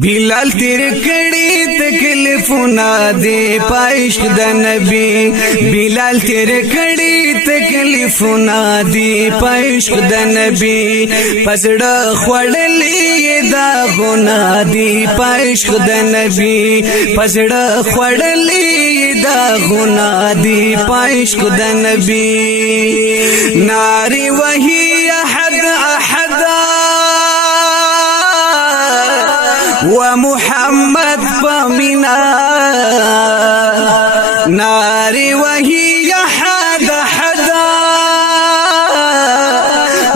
بلال تیر کڑی تکلیفونا دے پایشق دا نبی بلال تیر کڑی تکلیفونا دے پایشق دا نبی پسڑا خوڑلی دا غنا دے پایشق دا نبی پسڑا خوڑلی دا غنا دے پایشق دا نبی ناری وہی احد احدا ومحمد بمنا ناري وهي حد حدا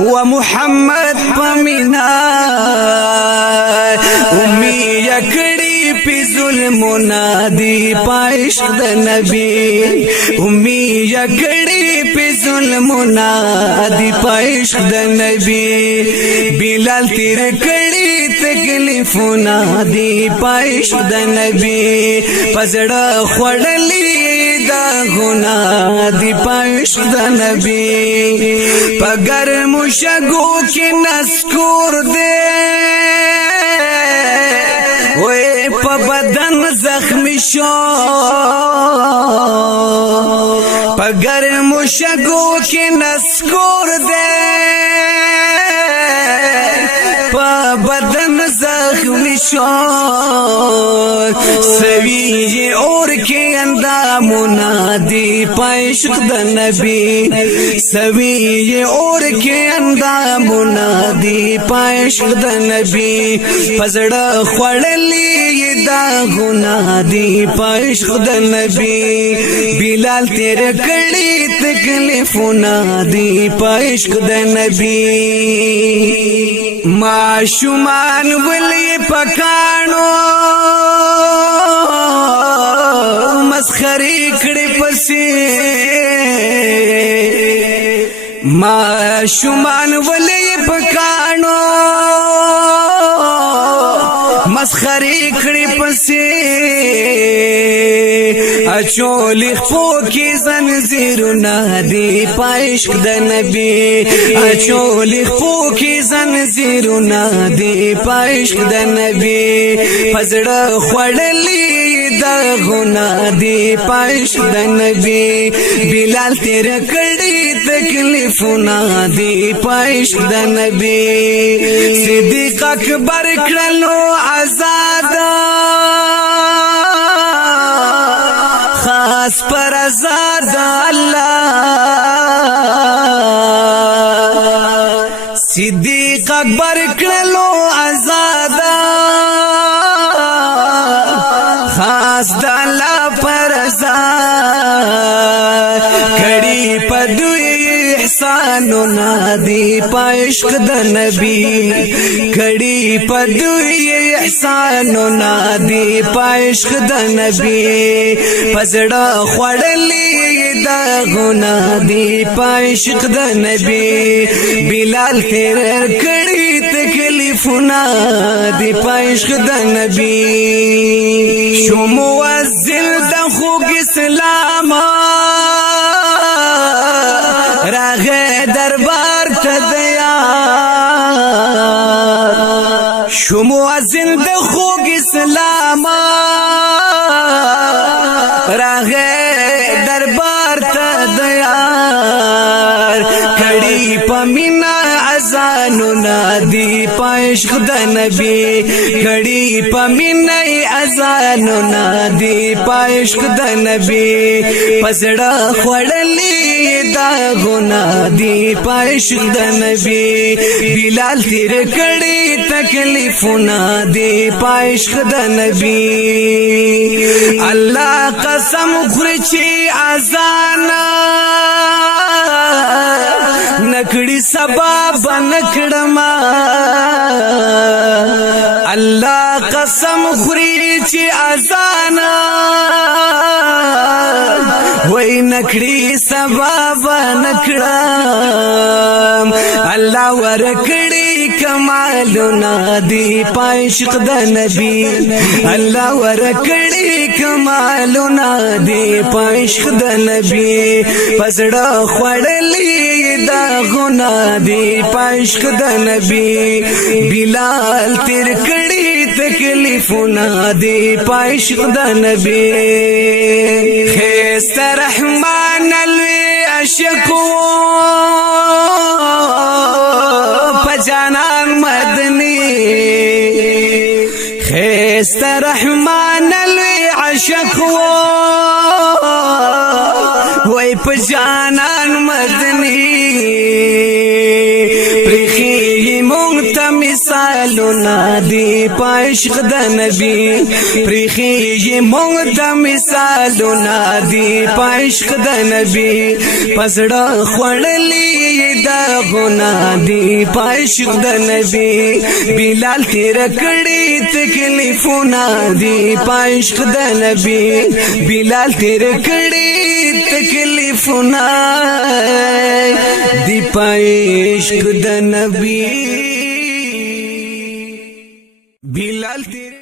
ومحمد بمنا أمي يكري في ظلمنا دي پایشق دا نبي أمي يكري في ظلمنا دي پایشق دا نبي بلال تیر کڑی تکلیفونا دی پایشق دا نبی پزڑا خوڑلی دا غنا دی پایشق دا نبی پگر مشگو کی نسکور دے وے پا بدن زخمی شو پگر مشگو کی نسکور دے بدن زخمی شو سوی اور کے اندامنا دی پایشق دا نبی سوی اور کے اندامنا دی پایشق دا نبی پزڑا خوڑلی دا غنا دی پایشق دا نبی بلال تیر کڑی تکلیفونا دی پایشق دا نبی معشومان ولی پکانو مسخری کڑی پسی معشومان ولی پکانو مسخری کڑی پسی اچولی خفو کی زنزیرونا دی پایشق دا نبی اچولی خفو کی زنزیرونا دی پایشق دا نبی پزڑا خوڑلی دا غنا دی پایشق دا نبی بلال تیر کڑی تکلیفونا دی پایشق دا نبی صدیق اکبر کرلو آزادا خاص پر آزاد اللہ صدیق اکبر کرلو آزاد خاص اللہ پر آزاد کڑی پدوی احسانونا دی پایشق دا نبی کڑی پدوی احسانونا دی پایشق دا نبی پزڑا خوڑلی دا غنا دی پایشق دا نبی بلال تیر کڑی تکلیفونا دی پایشق دا نبی شو موزل دا خوگ اسلام راغے دربار تدیا شو موزل دا خوگ اسلام راغے دربار تدیا کڑی پمینا ازانونا دی پایشق دا نبی کڑی پمینا ازانونا دی پایشق دا نبی پسڑا خوڑلی دا غنا دی پایشق دا نبی بلال تیر کڑی تکلیفونا دی پایشق دا نبی اللہ قسم خورچی آزانا نکڑی سباب نکڑما اللہ قسم خوری چی آزانا وی نکڑی سباب نکڑم اللہ ورکڑی کمالونا دی پایشق دا نبی اللہ ورکڑی کمالونا دی پایشق دا نبی پسڑا خوڑلی دا غنا دی پایشق دا نبی بلال تیر کڑی تکلیفونه دی پایشق د نبی خیست رحمان الوی عشقو پجانان مدنی خیست رحمان الوی عشقو وی پجانان مدنی پریخی مونگتا مثالونا دی پایشق د نبی پریخی مونگتا مثالونا دی پایشق د نبی پسڑا خوڑلی دا غنا دی پایشق د نبی بلال تیر کڑی تکلیفونا دی پایشق د نبی بلال تیر کڑی تکلیفونا دی پایشق د نبی بلال تیر